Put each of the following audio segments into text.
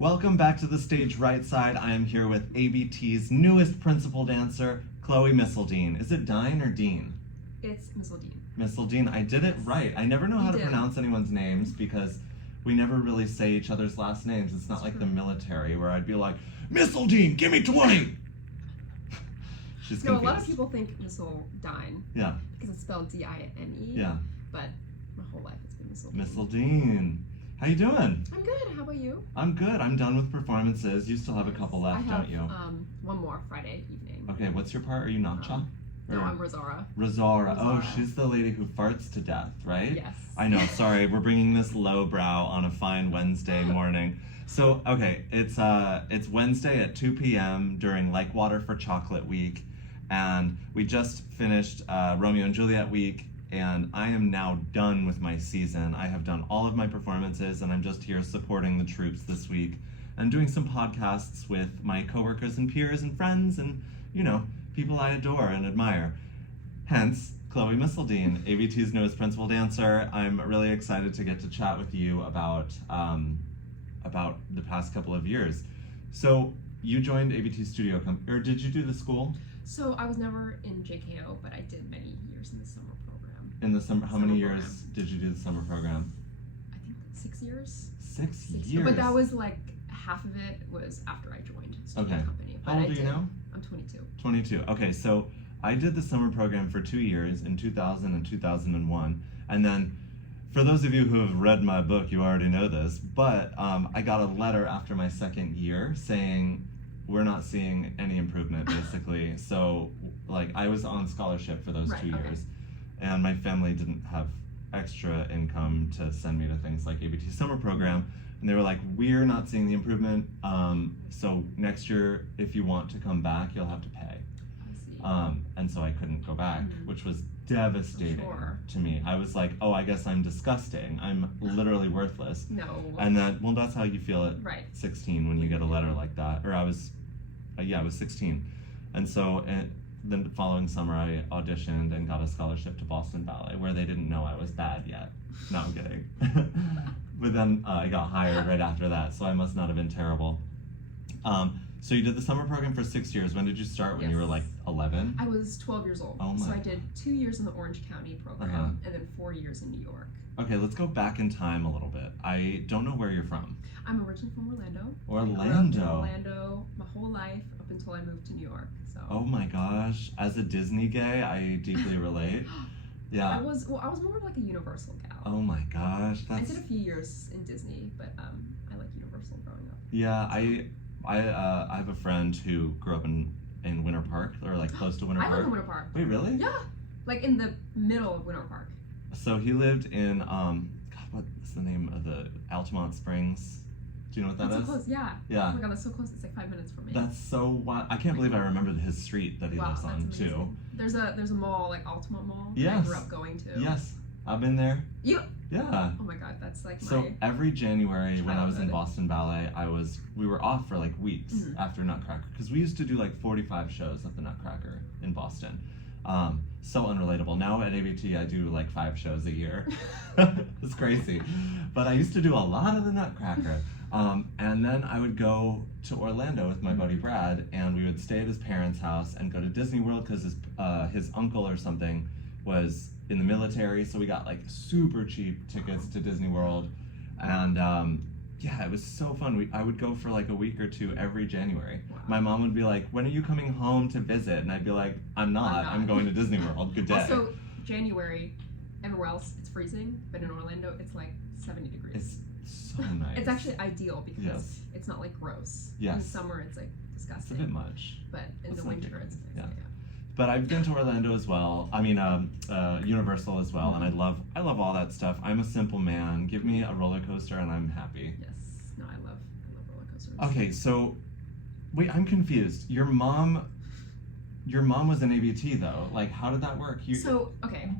Welcome back to the stage Rightside. I am here with ABT's newest principal dancer, Chloe Misseldine. Is it Dine or Dean? It's Misseldine. Misseldine, I did it right. I never know how to did. pronounce anyone's names because we never really say each other's last names. It's not like the military where I'd be like, Misseldine, give me 20! She's confused. No, a lot of people think Misseldine. Yeah. Because it's spelled D-I-N-E. Yeah. But my whole life it's been Misseldine. Misseldine. How you doing? I'm good. How about you? I'm good. I'm done with performances. You still have a couple left, I have, don't you? one more Friday evening. Okay, what's your part? Are you Nacha? No, I'm Rosara. Rosara. Oh, she's the lady who farts to death, right? Yes. I know. Sorry, we're bringing this lowbrow on a fine Wednesday morning. So, okay, it's Wednesday at 2 p.m. during Like Water for Chocolate Week, and we just finished Romeo and Juliet Week, and I am now done with my season. I have done all of my performances, and I'm just here supporting the troops this week and doing some podcasts with my coworkers and peers and friends and, you know, people I adore and admire. Hence, Chloe Misseldine, ABT's newest principal dancer. I'm really excited to get to chat with you about the past couple of years. So you joined ABT Studio, or did you do the school? So I was never in JKO, but I did many years in the summer program. In the summer, how many years program. did you do the summer program? I think 6 years. Six years? But that was like, half of it was after I joined Studio Okay. Company. But How old are you now? I'm 22. 22. Okay, so I did the summer program for 2 years in 2000 and 2001. And then, for those of you who have read my book, you already know this, but I got a letter after my second year saying, we're not seeing any improvement, basically. So, like, I was on scholarship for those 2 years. And my family didn't have extra income to send me to things like ABT Summer Program. And they were like, we're not seeing the improvement, so next year, if you want to come back, you'll have to pay. I see. And so I couldn't go back, which was devastating to me. I was like, oh, I guess I'm disgusting. I'm literally worthless. No. And then, well, that's how you feel at Right. 16 when you get a letter like that. Or I was 16. And so then the following summer, I auditioned and got a scholarship to Boston Ballet, where they didn't know I was bad yet. No, I'm kidding. But then I got hired right after that, so I must not have been terrible. So you did the summer program for 6 years. When did you start? When you were like 11? I was 12 years old. Oh my. So I did 2 years in the Orange County program and then 4 years in New York. Okay, let's go back in time a little bit. I don't know where you're from. I'm originally from Orlando. Orlando. I grew up in Orlando my whole life up until I moved to New York. So. Oh my gosh. As a Disney gay, I deeply relate. Yeah. I was more of like a Universal gal. Oh my gosh. I did a few years in Disney, but I like Universal growing up. Yeah, I have a friend who grew up in Winter Park, or like close to Winter Park. I live in Winter Park. Wait, really? Yeah, like in the middle of Winter Park. So he lived in God, what's the name of the Altamont Springs? Do you know what that is? So close, yeah. Yeah. Oh my god, that's so close. It's like 5 minutes from me. That's so wild. I can't believe I remembered his street that he lives on that's too. amazing. There's a mall, like Altamont Mall, that I Yes. grew up going to. Yes, I've been there. You? Yeah. Oh my god, that's like So my every January when I was in childhood. Boston Ballet, we were off for like weeks after Nutcracker, because we used to do like 45 shows at the Nutcracker in Boston. So unrelatable. Now at ABT I do like 5 shows a year. It's crazy. But I used to do a lot of the Nutcracker. And then I would go to Orlando with my buddy Brad, and we would stay at his parents' house and go to Disney World because his uncle or something was in the military, so we got like super cheap tickets to Disney World. And yeah, it was so fun. I would go for like a week or 2 every January. Wow. My mom would be like, when are you coming home to visit? And I'd be like, I'm not. I'm going to Disney World. Good day. Also, January, everywhere else it's freezing, but in Orlando it's like 70 degrees. It's so nice. It's actually ideal because Yes. it's not like gross. Yes. In the summer it's like It's disgusting. a bit much. But in That's the not winter good. it's nice. Yeah. Yeah. But I've been to Orlando as well. I mean, Universal as well, and I love all that stuff. I'm a simple man. Give me a roller coaster and I'm happy. Yes. No, I love roller coasters. Okay, so wait, I'm confused. Your mom was in ABT though. Like, how did that work? Okay,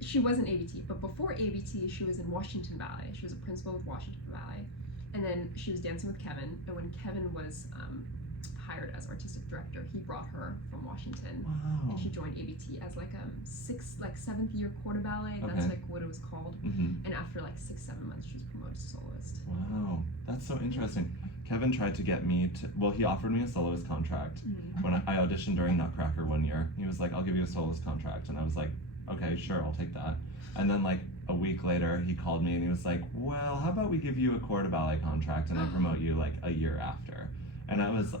she was in ABT, but before ABT, she was in Washington Ballet. She was a principal with Washington Ballet, and then she was dancing with Kevin. And when Kevin was hired as artistic director, he brought her from Washington, Wow. and she joined ABT as like seventh year quarter ballet. That's Okay. like what it was called. Mm-hmm. And after like 6-7 months, she was promoted to soloist. Wow, that's so interesting. Kevin tried to get me to, well, he offered me a soloist contract when I auditioned during Nutcracker one year. He was like, I'll give you a soloist contract. And I was like, okay, sure, I'll take that. And then like a week later, he called me and he was like, well, how about we give you a corps de ballet contract and I promote you like a year after? And I was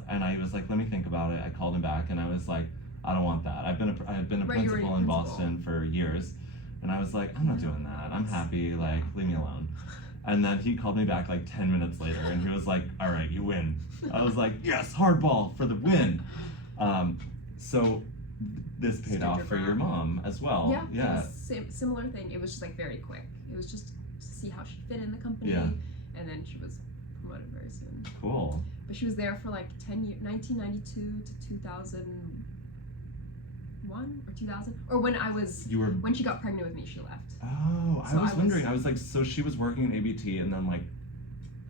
like, let me think about it. I called him back and I was like, I don't want that. I've been a principal in Boston for years. And I was like, I'm not doing that. I'm happy, like, leave me alone. And then he called me back like 10 minutes later and he was like, all right, you win. I was like, yes, hardball for the win. So this paid off for your mom as well. Yeah. Similar thing. It was just like very quick. It was just to see how she fit in the company. Yeah. And then she was promoted very soon. Cool. But she was there for like 10 years, 1992 to 2001 or 2000. Or when when she got pregnant with me, she left. Oh, so I was wondering. I was like, so she was working in ABT and then like,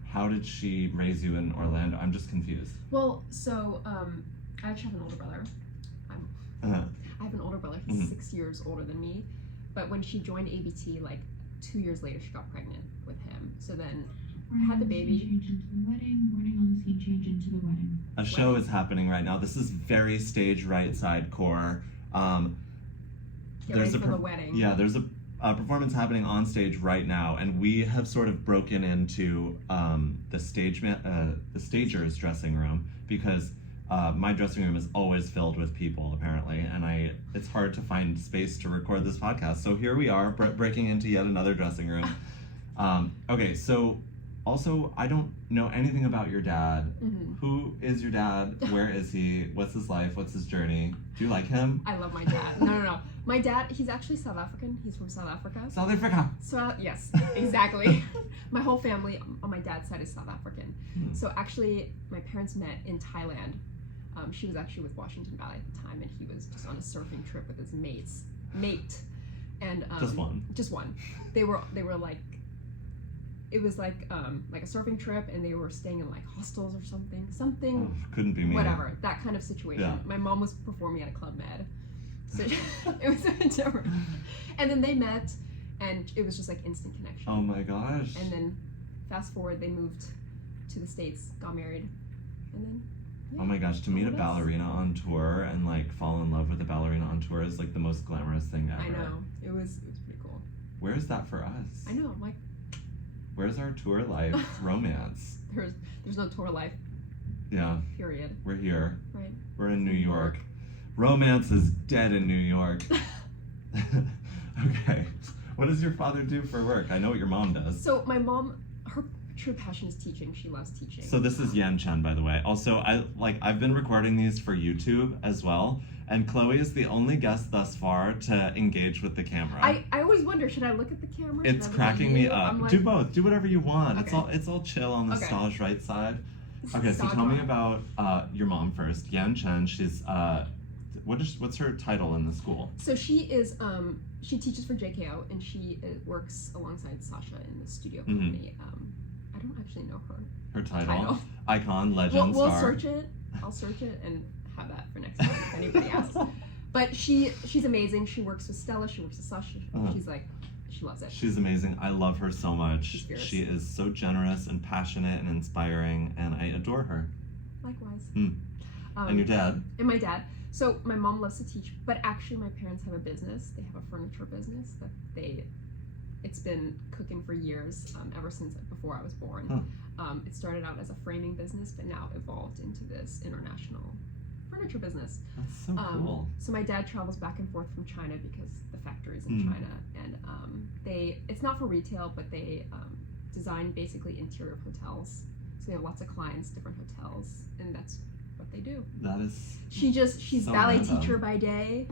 how did she raise you in Orlando? I'm just confused. Well, so I actually have an older brother. I have an older brother. He's 6 years older than me. But when she joined ABT, like 2 years later, she got pregnant with him. So then I had the baby. Change into the wedding. Morning on the scene, change into the wedding. A show is happening right now. This is very stage Rightside core. Get ready for the wedding. Yeah, there's a performance happening on stage right now, and we have sort of broken into the stager's dressing room because my dressing room is always filled with people apparently, and it's hard to find space to record this podcast. So here we are breaking into yet another dressing room. Okay, so also I don't know anything about your dad. Who is your dad? Where is he? What's his life? What's his journey? Do you like him? I love my dad. No. My dad, he's actually South African. He's from South Africa. South Africa. So yes, exactly. My whole family on my dad's side is South African. So actually, my parents met in Thailand. She was actually with Washington Ballet at the time, and he was just on a surfing trip with his mate, and just one. They were like, it was like a surfing trip, and they were staying in like hostels or something. Oh, couldn't be me. Whatever, that kind of situation. Yeah. My mom was performing at a Club Med, so it was a bit different. And then they met, and it was just like instant connection. Oh my gosh. And then fast forward, they moved to the States, got married, and then. Yeah. Oh my gosh, to meet a ballerina on tour and like fall in love with a ballerina on tour is like the most glamorous thing ever. I know. It was pretty cool. Where's that for us? I know, like where's our tour life romance? There's no tour life. Yeah. Period. We're here. Right. We're in New York. Romance is dead in New York. Okay. What does your father do for work? I know what your mom does. So my mom, her true passion is teaching. She loves teaching. So this is Yan Chen, by the way. Also, I've been recording these for YouTube as well, and Chloe is the only guest thus far to engage with the camera. I always wonder, should I look at the camera? It's cracking me up. Like, do both. Do whatever you want. Okay. It's all chill on the stylish right side. Okay, so tell me about your mom first. Yan Chen. She's what's her title in the school? So she is she teaches for JKO, and she works alongside Sasha in the studio company. I don't actually know her title. Icon, legend, we'll star. Search it. I'll search it and have that for next time if anybody asks. But she's amazing. She works with Stella. She works with Sasha. She's like, she loves it. She's amazing. I love her so much. She's fierce. She is so generous and passionate and inspiring, and I adore her. Likewise. And your dad? And my dad. So my mom loves to teach, but actually my parents have a business. They have a furniture business that it's been cooking for years, ever since before I was born. It started out as a framing business, but now evolved into this international furniture business. That's so cool. So my dad travels back and forth from China because the factory's in China, and it's not for retail, but they design basically interior of hotels. So they have lots of clients, different hotels, and that's what they do. That is. She's so ballet random. teacher by day,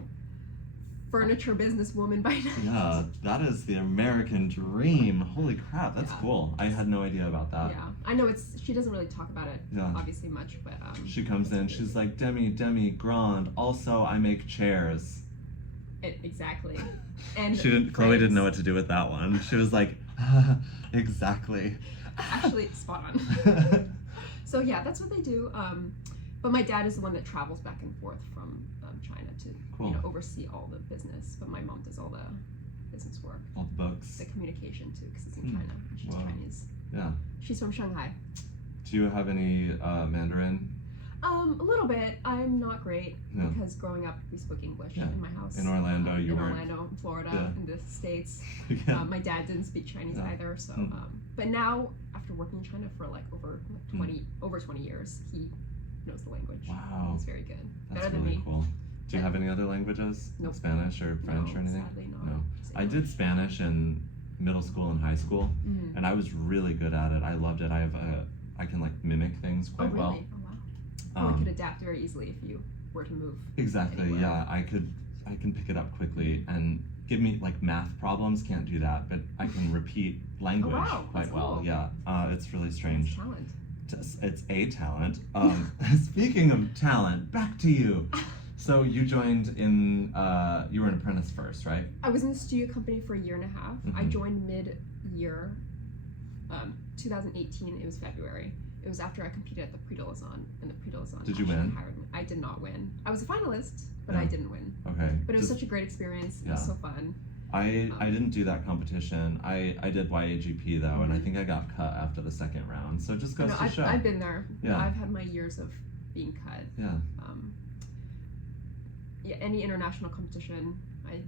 furniture businesswoman by night. Yeah, that is the American dream. Holy crap, that's cool. I had no idea about that. Yeah, I know she doesn't really talk about it obviously much, but she comes in, she's like, demi grande. Also, I make chairs. Exactly. And Chloe didn't know what to do with that one. She was like, exactly. Actually, spot on. So yeah, that's what they do. But my dad is the one that travels back and forth from China to oversee all the business. But my mom does all the business work, all the books, the communication too, because it's in China. She's Chinese. Yeah. She's from Shanghai. Do you have any Mandarin? A little bit. I'm not great Yeah. because growing up we spoke English Yeah. in my house. In Orlando, you in weren't. Orlando, in Florida, Yeah. in the States. Yeah. My dad didn't speak Chinese Yeah. either, so. Mm. But now, after working in China for like over 20 years, he knows the language. Wow. He's very good. That's Better than really me. cool. Do you have any other languages? Nope. Spanish or French No, or anything? sadly not. No. Just I did English. Spanish in middle school and high school, Mhm. and I was really good at it. I loved it. I can like mimic things Oh, quite really? well. Oh, wow. Or you could adapt very easily if you were to move. Exactly. Anywhere. Yeah, I can pick it up quickly and give me like math problems. Can't do that, but I can repeat language wow, quite that's well. cool. Yeah, it's really That's strange. talent. It's a talent. Speaking of talent, back to you. So you joined in. You were an apprentice first, right? I was in the studio company for a year and a half. I Mhm. joined mid-year, 2018. It was February. It was after I competed at the Prix de Lausanne, and the Prix de Lausanne Did you actually win? hired me. I did not win. I was a finalist, but Yeah. I didn't win. Okay. But it was such a great experience. It was Yeah. so fun. I didn't do that competition. I did YAGP though, and I Mhm. think I got cut after the second round. So it just goes to show. I've been there. Yeah. I've had my years of being cut. Yeah. Yeah, any international competition, I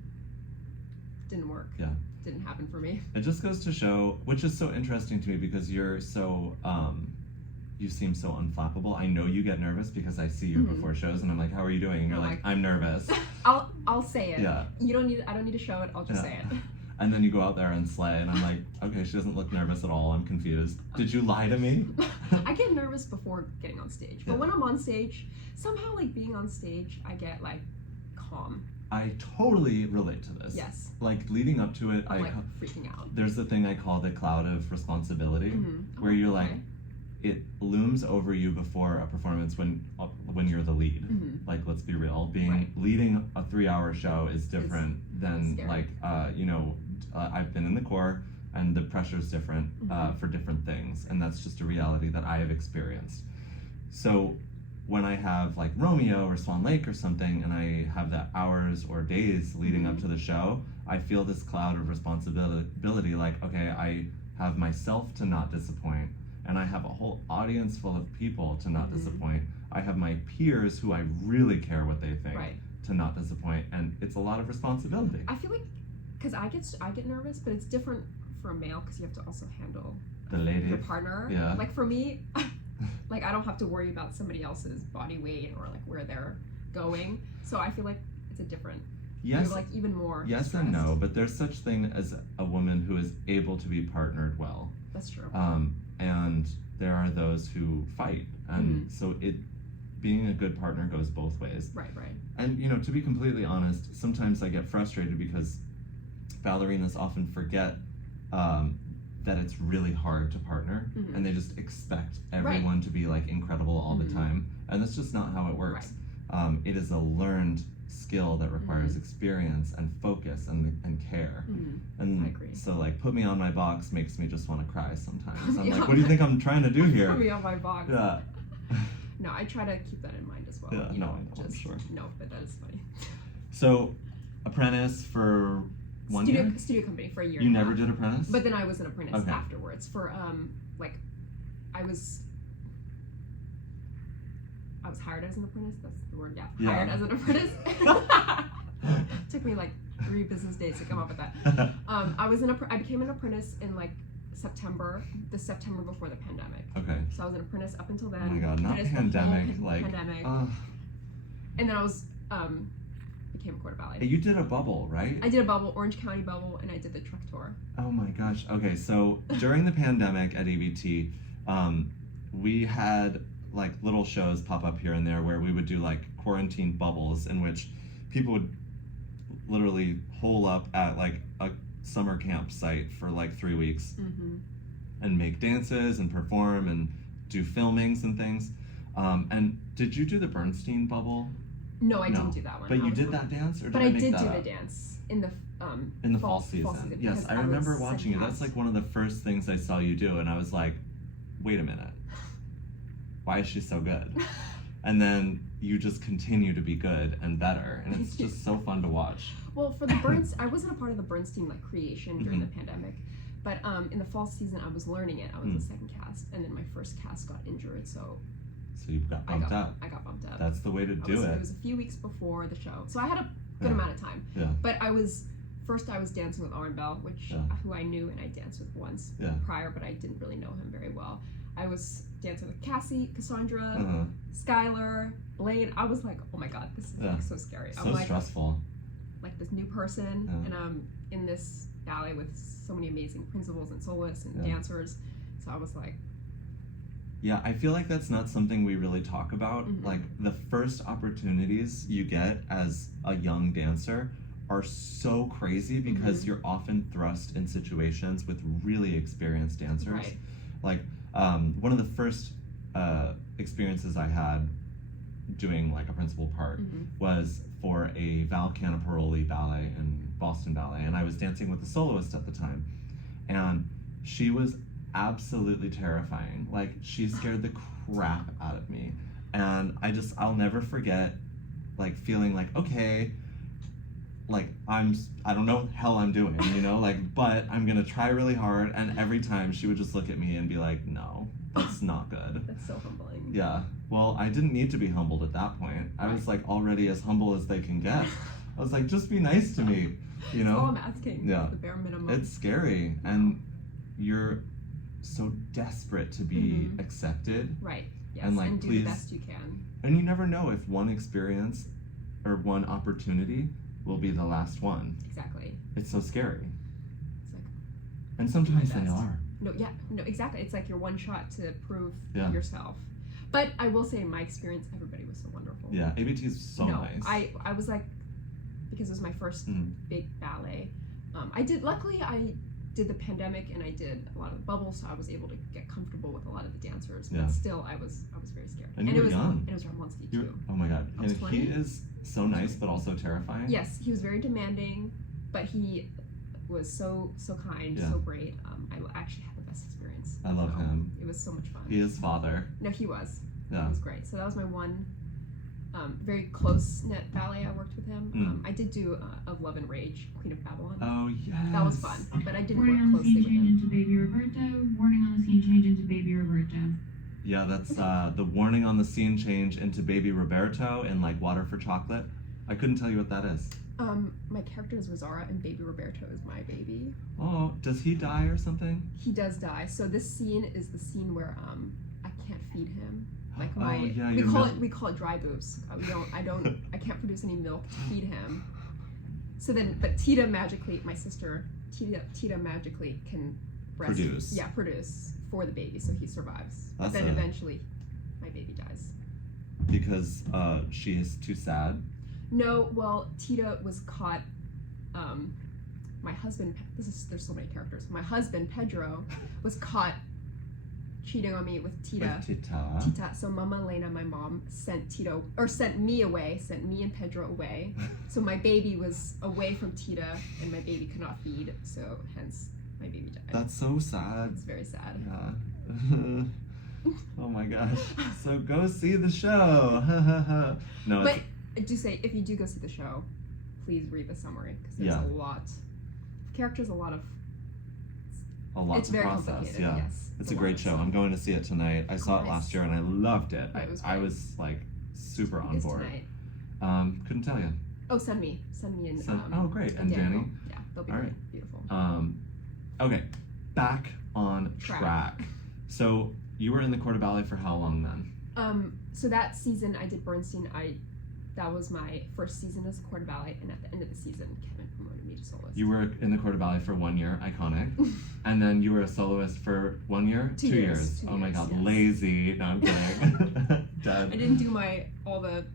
didn't work. Yeah. Didn't happen for me. It just goes to show, which is so interesting to me because you're so, you seem so unflappable. I know you get nervous because I see you Mhm. before shows and I'm like, how are you doing? And you're I'm like, like- I'm nervous. I'll say it. Yeah. I don't need to show it. I'll just say it. And then you go out there and slay and I'm like, okay, she doesn't look nervous at all. I'm confused. Did you lie to me? I get nervous before getting on stage, but Yeah. when I'm on stage, somehow like being on stage, I get like calm. I totally relate to this. Yes. Like leading up to it, I'm like freaking out. there's the thing I call the cloud of responsibility. Mhm. Where you're like, okay. it looms over you before a performance when you're the lead. Mhm. Like, let's be real, Right. leading a 3-hour show is different than scary. like I've been in the corps and the pressure is different Mhm. for different things, and that's just a reality that I have experienced. So when I have like Romeo or Swan Lake or something, and I have the hours or days leading up Mhm. to the show, I feel this cloud of responsibility. Like, okay, I have myself to not disappoint, and I have a whole audience full of people to not Mhm. disappoint. I have my peers who I really care what they think Right. to not disappoint, and it's a lot of responsibility. I feel like, because I get nervous, but it's different for a male because you have to also handle The lady. your partner. Yeah. Like for me, like I don't have to worry about somebody else's body weight or like where they're going. So I feel like it's a different. Yes, You're like even more. yes and no, but there's such thing as a woman who is able to be partnered well. That's true. And there are those who fight, and Mhm. so being a good partner goes both ways. Right. And to be completely honest, sometimes I get frustrated because ballerinas often forget that it's really hard to partner, Mhm. and they just expect everyone to be like incredible all the Mhm. time, and that's just not how it works. It is a learned skill that requires experience and focus and care. Mhm. And I agree. so like put me on my box makes me just want to cry sometimes. Put I'm me like, on what do you my- think I'm trying to do Put here? me on my box. Yeah. No, I try to keep that in mind as well. Yeah, you no, know, I know, I'm just sure. no, but that is funny. So apprentice for one year? Studio company for a year. You and a never half. did apprentice? But then I was an apprentice Okay. afterwards for like I was hired as an apprentice. That's the word. Yeah. Yeah. Hired as an apprentice. Took me like 3 business days to come up with that. I became an apprentice in like the September before the pandemic. Okay. So I was an apprentice up until then. Oh my god, not apprentice the whole pandemic, like pandemic. ugh. And then I was became a quarter ballet. Hey, you did a bubble, right? I did a bubble, Orange County bubble, and I did the truck tour. Oh my gosh. Okay, so during the pandemic at ABT, we had like little shows pop up here and there where we would do like quarantine bubbles in which people would literally hole up at like a summer campsite for like 3 weeks Mm-hmm. and make dances and perform and do filmings and things. And did you do the Bernstein bubble? No, I No. didn't do that one. But I you was- did that dance, or did But I I make did that do up? the dance in the In the fall season. Yes, because I remember was watching it. sent That's out. like one of the first things I saw you do, and I was like, wait a minute. Why is she so good? And then you just continue to be good and better, and it's just so fun to watch. Well, for the I wasn't a part of the Bernstein like creation during the pandemic, But in the fall season, I was learning it. I was the second cast, and then my first cast got injured, so you got bumped up. I got bumped up. That's the way to do it. It was a few weeks before the show, so I had a good Yeah. amount of time. Yeah. But I was dancing with Oren Bell, who I knew and I danced with once prior, but I didn't really know him very well. I was dancing with Cassie, Cassandra, Skylar, Blaine. I was like, oh my god, this is like so scary. So I'm like, stressful. like this new person, and I'm in this ballet with so many amazing principals and soloists and dancers. So I was like, yeah, I feel like that's not something we really talk about. Like the first opportunities you get as a young dancer are so crazy because you're often thrust in situations with really experienced dancers. Right. Like one of the first experiences I had doing like a principal part was for a Val Caniparoli ballet in Boston Ballet, and I was dancing with the soloist at the time, and she was absolutely terrifying. Like she scared the crap out of me, and I'll never forget like feeling like, okay, like I don't know what the hell I'm doing, you know, like, but I'm gonna try really hard. And every time she would just look at me and be like, no, that's not good. that's so humbling. Yeah, well, I didn't need to be humbled at that point. I was like already as humble as they can get. I was like, just be nice to me, you know? That's all I'm asking. Yeah. The bare minimum. It's scary, and you're so desperate to be accepted. Right. Yes. And, like, and do please, the best you can. And you never know if one experience or one opportunity will be the last one. Exactly. It's so scary. It's like, And sometimes they best. are. No, exactly. It's like your one shot to prove yourself. But I will say, in my experience, everybody was so wonderful. Yeah, ABT is so nice. I was like, because it was my first big ballet. Luckily I did the pandemic and I did a lot of the bubbles, so I was able to get comfortable with a lot of the dancers. But still, I was very scared. And you were young. And it was Ramonsky too. Oh my god. I was And 20. he is so nice, but also terrifying. Yes, he was very demanding, but he was so kind, so great. I actually had the best experience. I love him. It was so much fun. He is father. No, he was. Yeah. He was great. So that was my one very close-knit ballet I worked with him. I did do Of Love and Rage, Queen of Babylon. Oh, yes. That was fun, but I didn't Warning work on the closely scene with change him. into Baby Roberto. Warning on the scene change into Baby Roberto. Yeah, that's the warning on the scene change into Baby Roberto in like Water for Chocolate. I couldn't tell you what that is. My character is Rosaura, and Baby Roberto is my baby. Oh, does he die or something? He does die. So this scene is the scene where I can't feed him. Like we call it dry boobs. I can't produce any milk to feed him. So then, but Tita magically, my sister, Tita magically can Produce. Yeah, produce for the baby, so he survives. But That's then eventually, my baby dies. Because she is too sad. No, well, Tita was caught. My husband. There's so many characters. My husband Pedro was caught cheating on me with Tita. With Tita. Tita. So Mama Elena, my mom, sent me and Pedro away. So my baby was away from Tita, and my baby could not feed. So hence my baby died. That's so sad. It's very sad. Yeah. Oh my gosh. So go see the show. No. But I do say, if you do go see the show, please read the summary because there's a lot. Characters, a lot to very process. complicated. Yeah. Yes. It's a great show. I'm going to see it tonight. I saw it nice. last year and I loved it. Yeah, it was I great. was like super on It's board. tonight. Couldn't tell you. Oh, send me and Oh, great. And Daniel. Danny. Yeah, they'll be All great. right. Beautiful. Okay, back on track. So you were in the Corps de Ballet for how long then? So that season I did Bernstein. That was my first season as a Corps de Ballet, and at the end of the season, Kevin promoted me to soloist. You were in the Corps de Ballet for 1 year, iconic. And then you were a soloist for 1 year? 2 years. 2 Oh my years, god, yes. lazy. No, I'm kidding. Dead. I didn't do all the.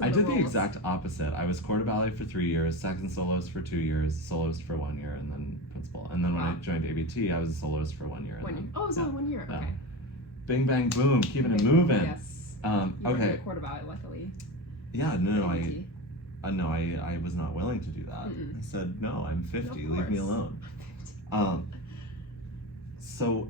I did the exact opposite. I was Corps de Ballet for 3 years, second soloist for 2 years, soloist for 1 year, and then principal. And then when I joined ABT, I was a soloist for 1 year. It was only 1 year. Yeah. Okay. Bing, bang, boom, keeping it moving. Yes. You were Okay. in Corps de Ballet, luckily. Yeah, no, ABT. I was not willing to do that. I said, no, I'm 50, leave me alone. So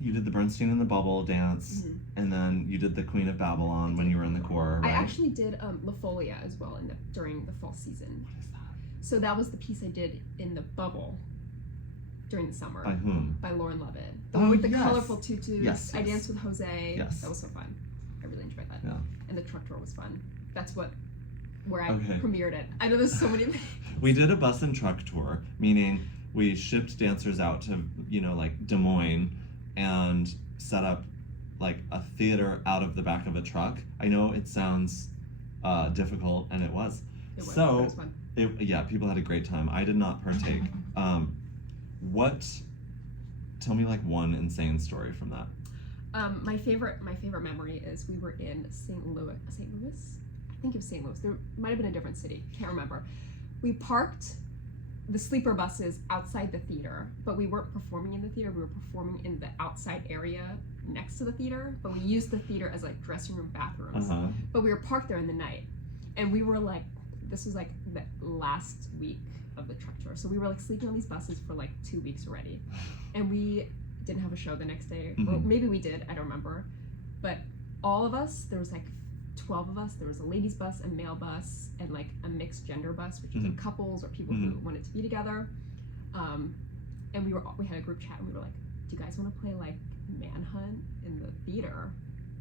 you did the Bernstein and the Bubble dance, and then you did the Queen of Babylon when you were in the Corps, right? I actually did La Folia as well during the fall season. What is that? So that was the piece I did in the Bubble. during the summer. By whom? By Lauren Lovett. The one with the yes. colorful tutus. Yes, I yes. danced with Jose. Yes. That was so fun. I really enjoyed that. Yeah. And the truck tour was fun. That's where I Okay. premiered it. I know there's so many things. We did a bus and truck tour, meaning we shipped dancers out to, like Des Moines and set up like a theater out of the back of a truck. I know it sounds difficult, and it was. It was. So, It was fun. Yeah, people had a great time. I did not partake. Tell me like one insane story from that. My favorite memory is we were in St. Louis. I think it was St. Louis. There might have been a different city. Can't remember. We parked the sleeper buses outside the theater, but we weren't performing in the theater. We were performing in the outside area next to the theater, but we used the theater as like dressing room, bathrooms. But we were parked there in the night, and we were like, this was like the last week of the truck tour, so we were like sleeping on these buses for like 2 weeks already, and we didn't have a show the next day, or maybe we did, I don't remember, but all of us, there was like 12 of us. There was a ladies bus, a male bus, and like a mixed gender bus, which was like couples or people who wanted to be together. And we had a group chat, and we were like, do you guys want to play like Manhunt in the theater?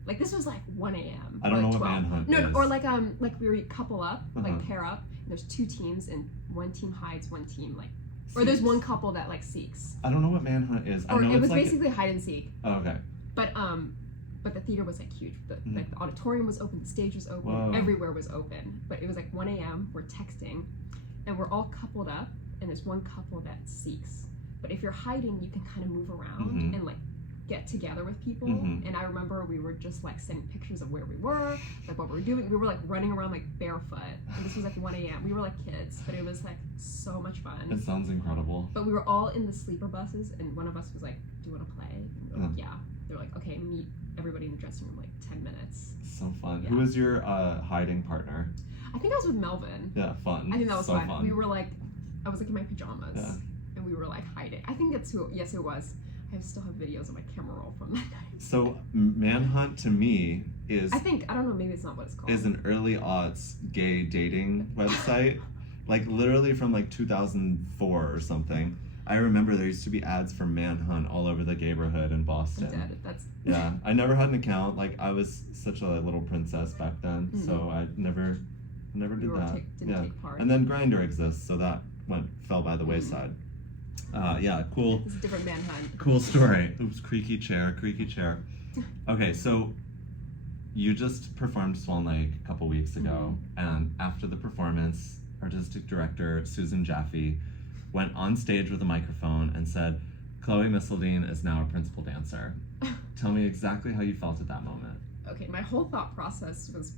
Like this was like 1 a.m. I don't know like what 12. Manhunt No, is. or like we were couple up, like pair up, and there's 2 teams, and one team hides, one team like, or there's one couple that like seeks. I don't know what Manhunt is. I Or know it it's was like basically hide and seek. Oh, okay. But the theater was like huge. The auditorium was open, the stage was open, Whoa. everywhere was open. But it was like 1 a.m. We're texting, and we're all coupled up, and there's one couple that seeks. But if you're hiding, you can kind of move around and like get together with people. And I remember we were just like sending pictures of where we were, like what we were doing. We were like running around like barefoot, and this was like 1 a.m. We were like kids, but it was like so much fun. It sounds incredible. But we were all in the sleeper buses, and one of us was like, do you want to play? And we were like, yeah. They're like, okay, meet everybody in the dressing room like 10 minutes. So fun. Yeah. Who was your hiding partner? I think I was with Melvin. Yeah, fun. I think that was so fun. We were like, I was like in my pajamas, Yeah. and we were like hiding. I think that's who. Yes, it was. I still have videos on my camera roll from that night. So Manhunt to me is I don't know, maybe it's not what it's called. is an early aughts gay dating website, like literally from like 2004 or something. I remember there used to be ads for Manhunt all over the gayborhood in Boston. I'm dead. That's Yeah, I never had an account. Like I was such a little princess back then, so I never did that. Didn't take part. And then Grindr exists, so that fell by the wayside. Yeah, cool. It's a different Manhunt. Cool story. Oops, creaky chair. Okay, so you just performed Swan Lake a couple weeks ago, and after the performance, artistic director Susan Jaffe went on stage with a microphone and said, Chloe Misseldine is now a principal dancer. Tell me exactly how you felt at that moment. Okay, my whole thought process was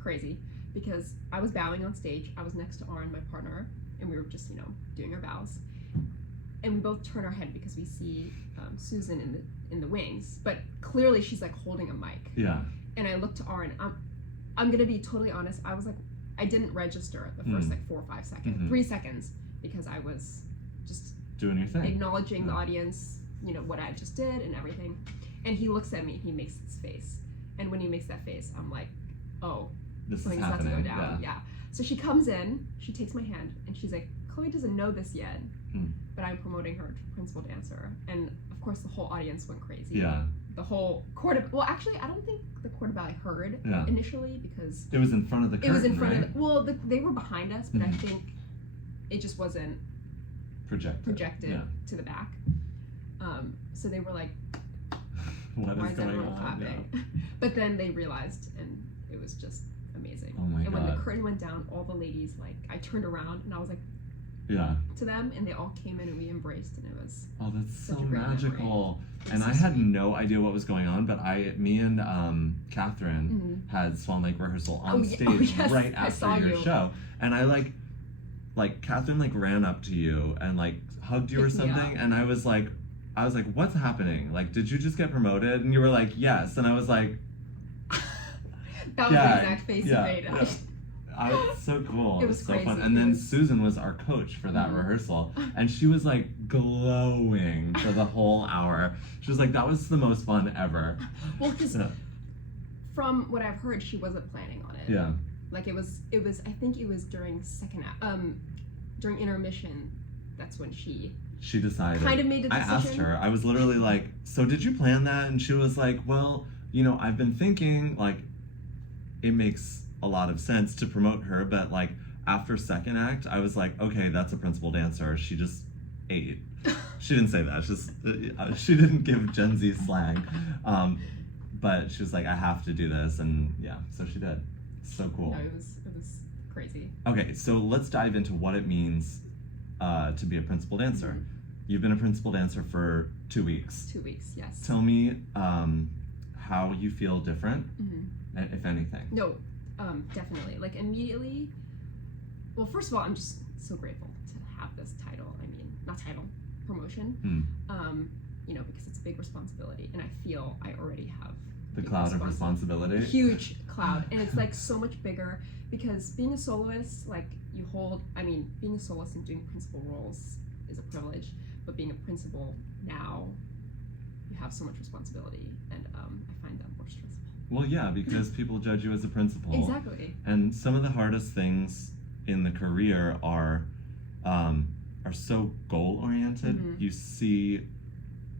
crazy because I was bowing on stage. I was next to Aaron, my partner, and we were just, doing our bows. And we both turn our head because we see Susan in the wings, but clearly she's like holding a mic. Yeah. And I looked to Aaron. I'm gonna be totally honest. I was like, I didn't register the first like 4 or 5 seconds, 3 seconds, because I was just doing your thing, acknowledging the audience, what I just did and everything. And he looks at me. He makes this face, and when he makes that face, I'm like, oh, this is something's about to happening. go down. Yeah. So she comes in. She takes my hand, and she's like, Chloe doesn't know this yet, but I'm promoting her to principal dancer. And of course, the whole audience went crazy. Yeah. The whole well, actually, I don't think the Court of Ballet heard initially because it was in front of the curtain. It was in front right? of they were behind us, but I think it just wasn't projected to the back. So they were like, what why is going everyone on? clapping? Yeah. But then they realized, and it was just amazing. Oh my and when God. the curtain went down, all the ladies, like, I turned around and I was like, yeah, to them, and they all came in and we embraced, and it was that's so such a great magical. memory. And I had no idea what was going on, but me and Catherine Mm-hmm. had Swan Lake rehearsal on stage yes, right I after saw your you. show, and I like Catherine like ran up to you and like hugged you or Picked me something, up. and I was like, what's happening? Like, did you just get promoted? And you were like, yes, and I was like, that was the exact face you made. Yeah. It's so cool. It was so crazy. fun. And then Susan was our coach for that rehearsal, and she was like glowing for the whole hour. She was like, that was the most fun ever. Well, because from what I've heard, she wasn't planning on it. Yeah. Like it was. I think it was during during intermission. That's when she she decided. kind of made a I decision. asked her. I was literally like, "So did you plan that?" And she was like, "Well, you know, I've been thinking like it makes a lot of sense to promote her, but like after second act, I was like, okay, that's a principal dancer. She just ate." She didn't say that. It's just she didn't give Gen Z slang, but she was like, "I have to do this," and yeah, so she did. So cool. No, it was crazy. Okay, so let's dive into what it means to be a principal dancer. Mm-hmm. You've been a principal dancer for 2 weeks. 2 weeks, yes. Tell me how you feel different, Mm-hmm. if anything. No, definitely. Like immediately. Well, first of all, I'm just so grateful to have this title. I mean, not title, promotion. You know, because it's a big responsibility, and I feel I already have The cloud of responsibility. Huge cloud, and it's like so much bigger because being a soloist, like you hold. I mean, being a soloist and doing principal roles is a privilege, but being a principal now, you have so much responsibility, and I find that more stressful. Well, yeah, because people judge you as a principal. Exactly. And some of the hardest things in the career are so goal oriented. Mhm. You see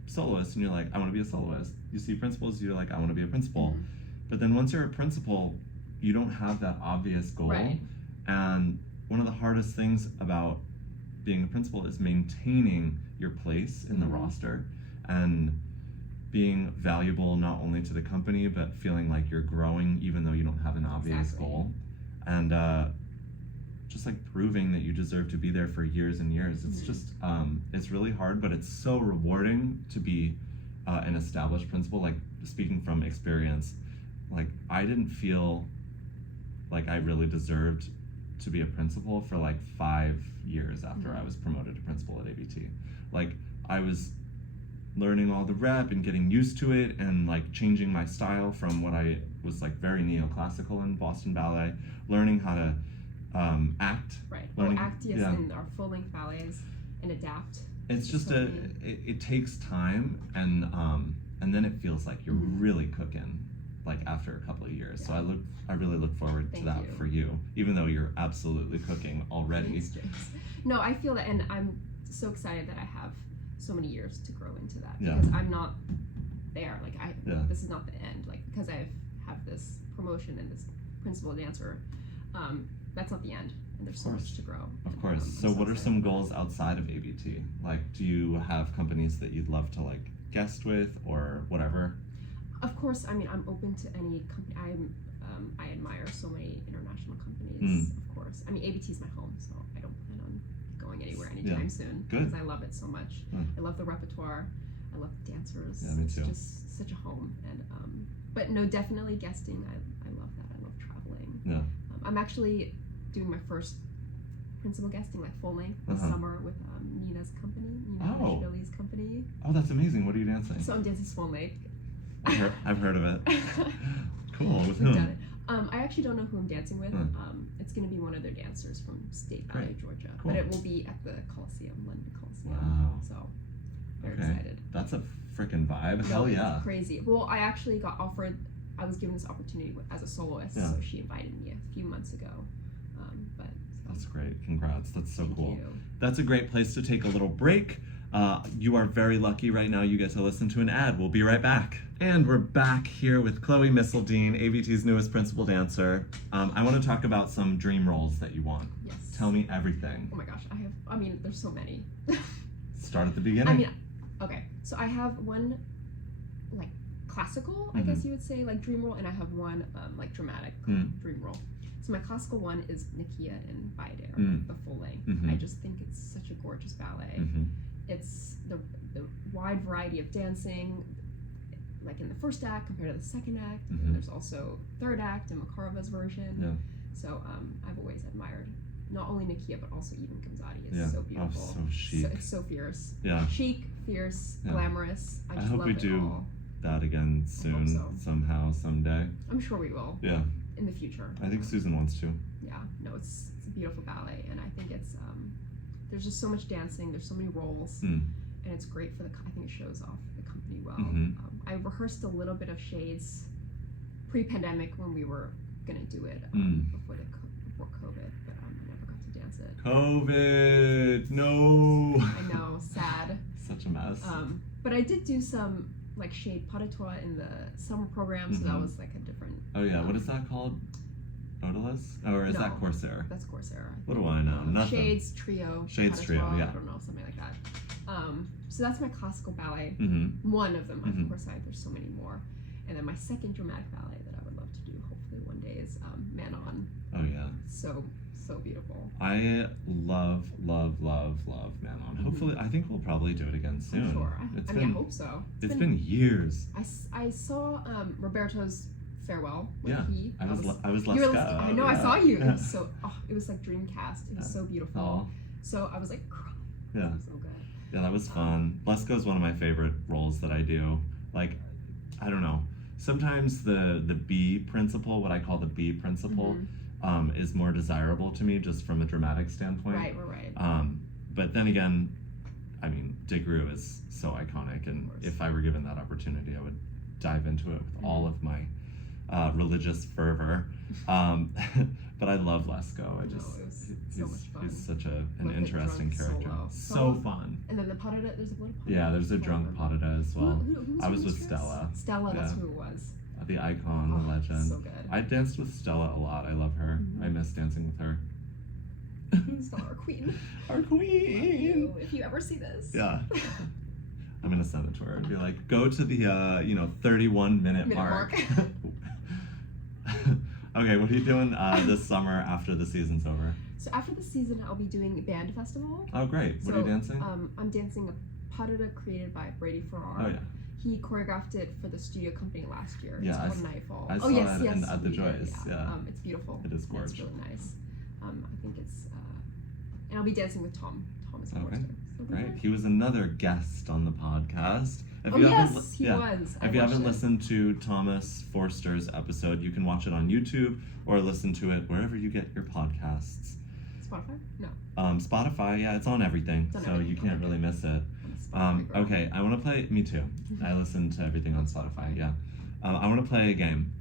soloists and you're like, I want to be a soloist. You see principals, you're like, I want to be a principal. Mhm. But then once you're a principal, you don't have that obvious goal. Right. And one of the hardest things about being a principal is maintaining your place in the Mhm. roster and being valuable not only to the company but feeling like you're growing even though you don't have an obvious Exactly. goal, and just like proving that you deserve to be there for years and years. It's Mhm. just it's really hard, but it's so rewarding to be an established principal. Like, speaking from experience, like I didn't feel like I really deserved to be a principal for like 5 years after Mhm. I was promoted to principal at ABT. Like, I was learning all the rep and getting used to it and like changing my style from what I was like very neoclassical in Boston Ballet, learning how to act. Right. Learning- act, yes, yeah. in our full-length ballets and adapt. It's just So it takes time, and then it feels like you're Mhm. really cooking like after a couple of years. So Yeah. I really look forward to Thank that you. for you, even though you're absolutely cooking already. Thanks, James. No, I feel that, and I'm so excited that I have so many years to grow into that Yeah. because I'm not there. Like Yeah. this is not the end. Like because I have this promotion and this principal dancer, that's not the end, and there's so course. much to grow. Of and, course. I'm So what are excited. some goals outside of ABT? Like, do you have companies that you'd love to like guest with or whatever? Of course, I mean I'm open to any company. I admire so many international companies. Mm. Of course, I mean ABT is my home, so I don't plan on going anywhere anytime soon Good. because I love it so much. Mm. I love the repertoire. I love the dancers. Yeah, me too. It's just such a home, and but no, definitely guesting. I love that. I love traveling. Yeah. I'm actually doing my first principal guesting, like full length, this Uh-huh. summer with Nina's company, Nina Oh. Billy's company. Oh, that's amazing. What are you dancing? So I'm dancing Swan Lake. I've heard of it. Cool. With We've whom? done it. I actually don't know who I'm dancing with. Hmm. It's going to be one of their dancers from State Ballet, Great. Georgia. Cool. But it will be at the Coliseum, London Coliseum. Wow. So, very Okay. excited. That's a freaking vibe. No, Hell it's yeah. crazy. Well, I actually got offered, I was given this opportunity as a soloist, Yeah. so she invited me a few months ago. But That's great. Congrats. That's so thank cool. you. That's a great place to take a little break. You are very lucky right now. You get to listen to an ad. We'll be right back. And we're back here with Chloe Misseldine, ABT's newest principal dancer. I want to talk about some dream roles that you want. Yes. Tell me everything. Oh my gosh, there's so many. Start at the beginning. I mean, okay, so I have one, like, classical, I Mhm. guess you would say, like, dream role, and I have one, like, dramatic Mm. dream role. So my classical one is Nikia in Baidare, Mm. the full length. Mhm. I just think it's such a gorgeous ballet. Mhm. It's the wide variety of dancing, like in the first act compared to the second act. Mhm. And there's also third act and Makarova's version. Yeah. So I've always admired not only Nikia but also even Gamzati is Yeah. so Oh, beautiful. so chic. It's so fierce. Yeah. Chic, fierce, Yeah. glamorous. I I just hope love we it do all. That again soon, so. somehow, someday. I'm sure we will Yeah. in the future. I think Susan wants to. Yeah, no, it's a beautiful ballet, and I think it's there's just so much dancing. There's so many roles, Mm. and it's great for I think it shows off the company well. Mhm. I rehearsed a little bit of Shades pre-pandemic when we were gonna do it Mm. before COVID, but I never got to dance announce it. COVID. No. I know, sad. Such a mess. But I did do some like shade pas de trois in the summer program, so that was like a different. Oh yeah, what is that called? Odalus? Or is that No. Corsair? That's Coursera. What do I know? Nothing. Shades Trio. Shades pas de Trio, trois, yeah. I don't know, something like that. So that's my classical ballet. Mm-hmm. One of them, Mhm. of course. There's so many more. And then my second dramatic ballet that I would love to do, hopefully one day, is Manon. Oh yeah. So beautiful. I love Manon. Hopefully, I think we'll probably do it again soon. I'm sure. I mean, I hope so. It's been years. I saw Roberto's farewell when Yeah, he. I was you Lesko. were, I know. I yeah. saw you. It Yeah. was so. Oh, it was like Dreamcast. It was so beautiful. Aw. So I was like, crying. Yeah. So good. Yeah, that was fun. Lesko is one of my favorite roles that I do. Like, I don't know. Sometimes the B principle, what I call the B principle, is more desirable to me just from a dramatic standpoint. Right. But then again, I mean, Degrue is so iconic, and if I were given that opportunity, I would dive into it with all of my religious fervor. But I love Lesko. It was so much fun. He's such an Like the interesting drunk character. solo. So fun. And then the pas de deux, there's a little pas de Yeah, deux there's a drunk as pas de deux as well. Who was I was your with mistress? Stella. Stella, that's Yeah. who it was. The icon, the legend. So good. I danced with Stella a lot. I love her. I miss dancing with her. Stella, our queen. Our queen. If you ever see this. Yeah. I'm gonna send it to her and be like, go to the 31-minute mark. Okay, what are you doing this summer after the season's over? So after the season, I'll be doing band festival. Oh, great. What are you dancing? I'm dancing a pas de deux created by Brady Farrar. Oh yeah. He choreographed it for the studio company last year. Yeah, It's called Nightfall. I saw that at the he did, Joyce. Yeah. It's beautiful. It is It's gorgeous. really nice. I think it's and I'll be dancing with Tom. Tom is a Okay. choreographer. So Great. good. He was another guest on the podcast. If Oh you yes, haven't, he yeah. was. I If you watched haven't it. listened to Thomas Forster's episode, you can watch it on YouTube or listen to it wherever you get your podcasts. Spotify? No. Spotify, yeah, it's on everything, It's on so everything. you can't really miss it. I'm a Spotify girl. Okay, I want to play. Me too. I listen to everything on Spotify. Yeah, I want to play a game.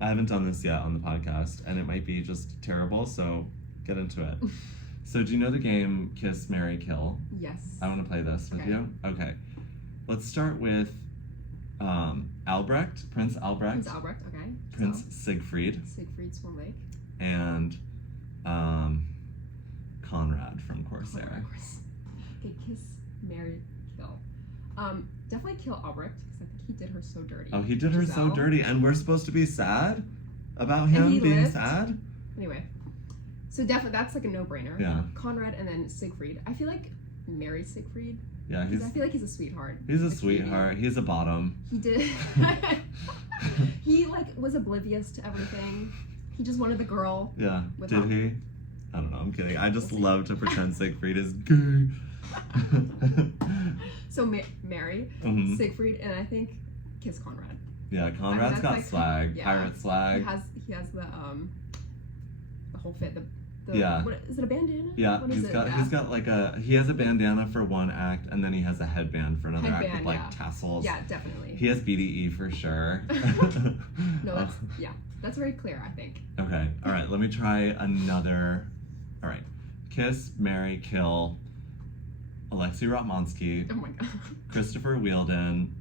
I haven't done this yet on the podcast, and it might be just terrible. So get into it. So do you know the game Kiss, Marry, Kill? Yes. I want to play this with Okay. you. Okay. Let's start with Albrecht, Prince Albrecht, Prince Albrecht, okay. Prince So, Siegfried, Siegfried Swan Lake. and Conrad from Corsair. Of course. Okay, Kiss, Marry, Kill. Definitely kill Albrecht, because I think he did her so dirty. Oh, he did her so Giselle. dirty, and we're supposed to be sad about And him he being lived. sad? Anyway. So definitely, that's like a no-brainer. Yeah. Conrad and then Siegfried. I feel like marry Siegfried. Yeah, Because I feel like he's a sweetheart. he's a Like, sweetheart. He's a bottom. He did. He like was oblivious to everything. He just wanted the girl. Yeah. Without- Did he? I don't know. I'm kidding. I just love to pretend Siegfried is gay. So marry Mhm. Siegfried, and I think kiss Conrad. Yeah, Conrad's that's got like- swag. yeah. Pirate swag. He has the whole fit. The Yeah. What is it, a bandana? Yeah, What is he's it? got he has a bandana for one act, and then he has a headband for another act with Headband, like yeah. tassels. Yeah, definitely. He has BDE for sure. No, that's very clear, I think. Okay, all right, let me try another. All right, Kiss, Marry, Kill, Alexei Ratmansky, Oh my god. Christopher Wheeldon,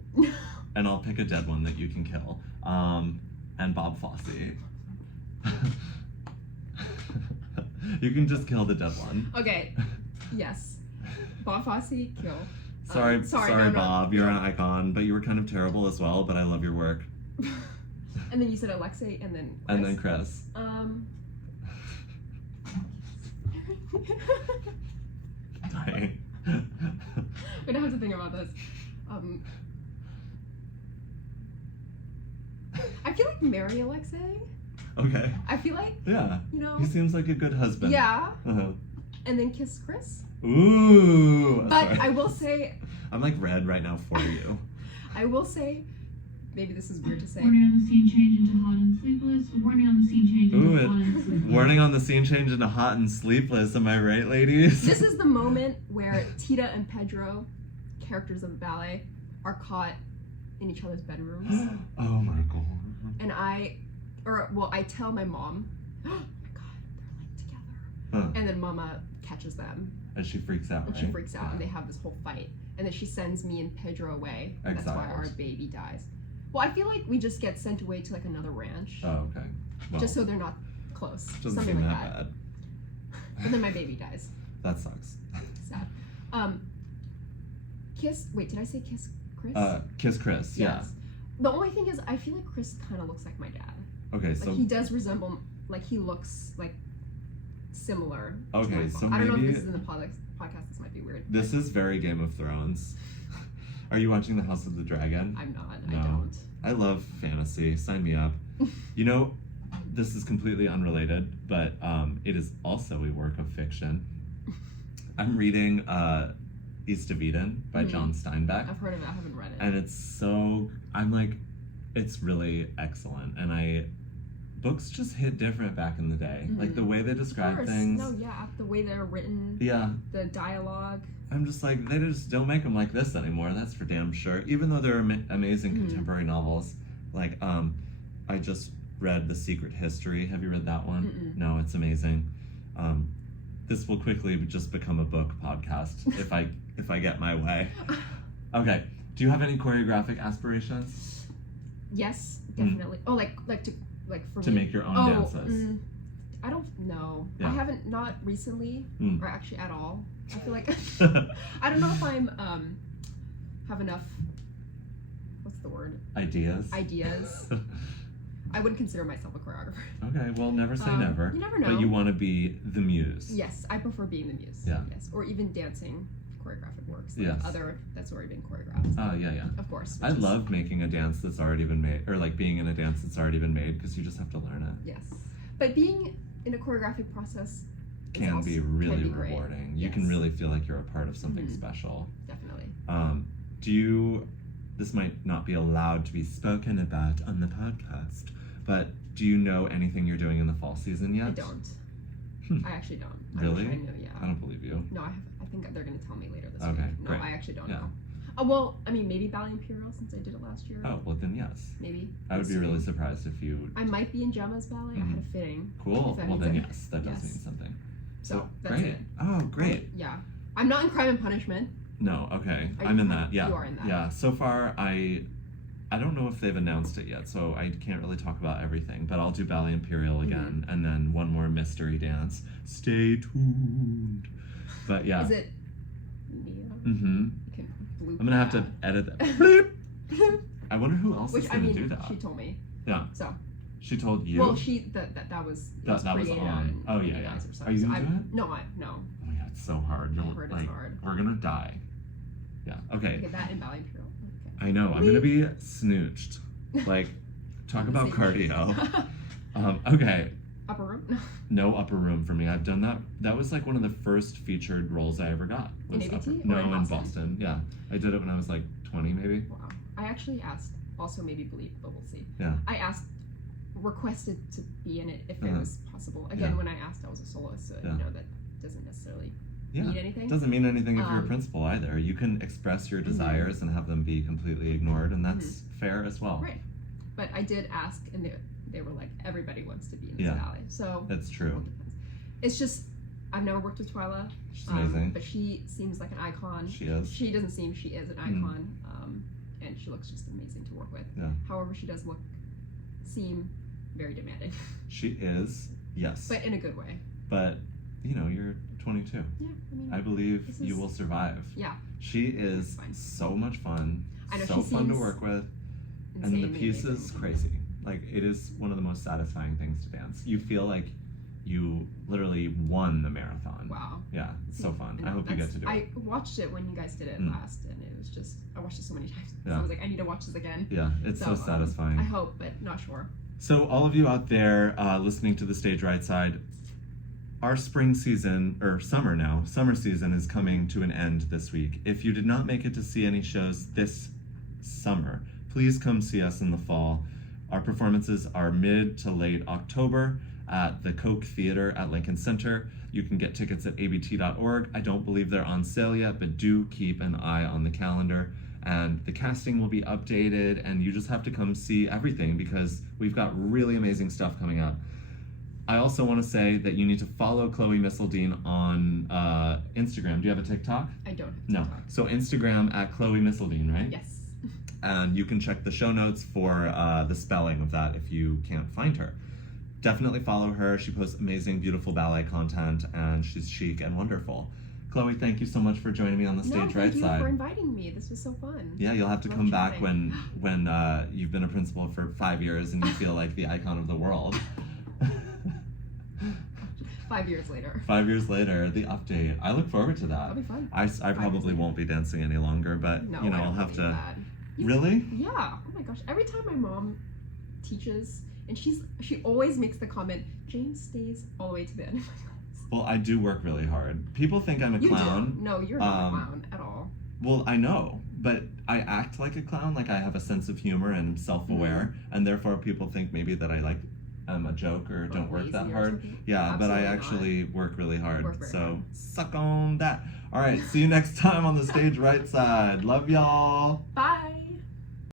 and I'll pick a dead one that you can kill, and Bob Fosse. You can just kill the dead one. Okay. Yes. Bob Fosse, kill. Sorry, no. Bob, you're an icon, but you were kind of terrible as well, but I love your work. And then you said Alexei, and then Chris. And then Chris. Dying. I don't have to think about this. I feel like marry Alexei. Okay. I feel like, Yeah. you know, He seems like a good husband. yeah, Uh-huh. and then kiss Chris. Ooh. But Sorry. I will say, I'm like red right now for you. maybe this is weird to say. Warning on the scene change into hot and sleepless. Warning on the scene change into Ooh, hot and sleepless. Warning on the scene change into hot and sleepless. Am I right, ladies? This is the moment where Tita and Pedro, characters of the ballet, are caught in each other's bedrooms. Oh my god. And I tell my mom, oh my god, they're like together. Huh. and then Mama catches them, And she freaks out, and right? she freaks out, and they have this whole fight, and then she sends me and Pedro away, and that's why our Exiled. baby dies. Well, I feel like we just get sent away to like another ranch, Oh, okay. Well, just so they're not close, doesn't something seem like that that. bad. But then my baby dies. That sucks. Sad. Kiss. Wait, did I say Kiss Chris? Kiss Chris, yeah. Yes. The only thing is, I feel like Chris kind of looks like my dad. Okay, Like so he does resemble, like he looks like similar. To Okay, my so mom. I don't know if maybe- this is in the podcast. This might be weird. this is very Game of Thrones. Are you watching The House of the Dragon? I'm not. No. I don't. I love fantasy. Sign me up. You know, this is completely unrelated, but it is also a work of fiction. I'm reading East of Eden by Mhm. John Steinbeck. I've heard of it. I haven't read it. And I'm like, it's really excellent. And books just hit different back in the day. Mhm. Like the way they Of describe course. things. No, yeah, the way they're written, Yeah, the dialogue. I'm just like, they just don't make them like this anymore. That's for damn sure. Even though they're amazing Mhm. contemporary novels. Like, I just read The Secret History. Have you read that one? Mm-mm. No, it's amazing. This will quickly just become a book podcast if I get my way. Okay. Do you have any choreographic aspirations? Yes, definitely. Oh, like for To me? make your own Oh, dances? I don't know. Yeah. I haven't, not recently, Mm. or actually at all. I feel like I don't know if I'm have enough. What's the word? Ideas? Ideas. I wouldn't consider myself a choreographer. Okay, well, never say never. You never know. But you want to be the muse. Yes, I prefer being the muse. Yeah. Yes, or even dancing choreographic works. Like Yes. other that's already been choreographed. Oh, yeah. Of course. I which is- love making a dance that's already been made, or like being in a dance that's already been made, because you just have to learn it. Yes, but being in a choreographic process Can be really can be great. rewarding. You can Yes. really feel like you're a part of something Mhm. special. Definitely. This might not be allowed to be spoken about on the podcast, but do you know anything you're doing in the fall season yet? I don't. Hmm. I actually don't. Really? I wish I knew. Yeah. I don't believe you. No, I think they're gonna tell me later this Okay, week. No, great. I actually don't Yeah. know. Oh well, I mean maybe Ballet Imperial since I did it last year. Oh, well then yes. Maybe. I would be Assuming. really surprised if you... I might be in Gemma's ballet. I had a fitting. Cool. If that Well means then it. yes, that does Yes. mean something. So that's great. it. Oh, great. Yeah. I'm not in Crime and Punishment. No, okay. Are I'm you in in- that. Yeah. you are in that. Yeah. So far, I don't know if they've announced it yet, so I can't really talk about everything. But I'll do Ballet Imperial Mm-hmm. again, and then one more mystery dance. Stay tuned. But yeah. Is it Neo? Mm-hmm. You can bloop I'm gonna have to that. edit that. Bleep. I wonder who else Which is I gonna mean, do that. she told me. Yeah. So. She told you. Well, that was That was created on. Oh, yeah, yeah. Rightside, Are you so gonna do it? No. Oh my god, it's so hard. I've heard it's hard. We're gonna die. Yeah. Okay. Okay, that and Ballet Imperial. Okay. I know. I'm gonna be snooched. Like, talk about cardio. Okay. Upper room. No upper room for me. I've done that. That was like one of the first featured roles I ever got. In Was ABT or no, in in Boston? Boston. Yeah, I did it when I was like 20, maybe. Wow. I actually asked. Also, maybe Bleep, but we'll see. Yeah. I requested to be in it if it Uh-huh. was possible. Again, Yeah. when I asked, I was a soloist, so Yeah. you know that doesn't necessarily Yeah. mean anything. Doesn't mean anything if you're a Um, principal either. You can express your Mhm. desires and have them be completely ignored, and that's fair as well. Right. But I did ask, and they were like, everybody wants to be in this Yeah. ballet. So That's it true. depends. It's just I've never worked with Twyla. She's amazing. But she seems like an icon. She is. She doesn't seem she is an Mhm. icon. And she looks just amazing to work with. Yeah. However, she does seem very demanding, She is. Yes. but in a good way. But you know, you're 22. Yeah, I mean, I believe This you is- will survive. yeah, She is It's fine. so much fun. I know, So she fun to seems work with. And the insanely piece amazing. is crazy. Like, it is one of the most satisfying things to dance. You feel like you literally won the marathon. Wow. Yeah, it's so fun. And I hope you get to do it. I watched it when you guys did it Mm. last, and it was just I watched it so many times. So Yeah. I was like, I need to watch this again. Yeah, it's so satisfying. I hope, but not sure. So, all of you out there listening to the stage Rightside, our spring season, or summer season is coming to an end this week. If you did not make it to see any shows this summer, please come see us in the fall. Our performances are mid to late October at the Coke Theater at Lincoln Center. You can get tickets at abt.org. I don't believe they're on sale yet, but do keep an eye on the calendar. And the casting will be updated, and you just have to come see everything because we've got really amazing stuff coming up. I also want to say that you need to follow Chloe Misseldine on Instagram. Do you have a TikTok? I don't have No. TikTok. So Instagram at Chloe Misseldine, right? Yes. And you can check the show notes for the spelling of that if you can't find her. Definitely follow her. She posts amazing, beautiful ballet content, and she's chic and wonderful. Chloe, thank you so much for joining me on the stage thank you for Rightside. inviting me. This was so fun. Yeah, you'll have to Love come back chatting. when you've been a principal for 5 years and you feel like the icon of the world. 5 years later. 5 years later, the update. I look forward to that. That'll be fun. I probably later. won't be dancing any longer, but No, you know, I I'll don't have believe to. that. Really? Yeah. Oh my gosh. Every time my mom teaches, and she always makes the comment, James stays all the way to the end of my class. Well, I do work really hard. People think I'm a You clown. do. No, you're not a clown at all. Well, I know, but I act like a clown. Like I have a sense of humor and I'm self-aware, and therefore people think maybe that I I'm a joke or don't work that lazy or hard. something. Yeah, but I Absolutely not. actually work really hard. Work very So hard. suck on that. All right, see you next time on the stage Rightside. Love y'all. Bye.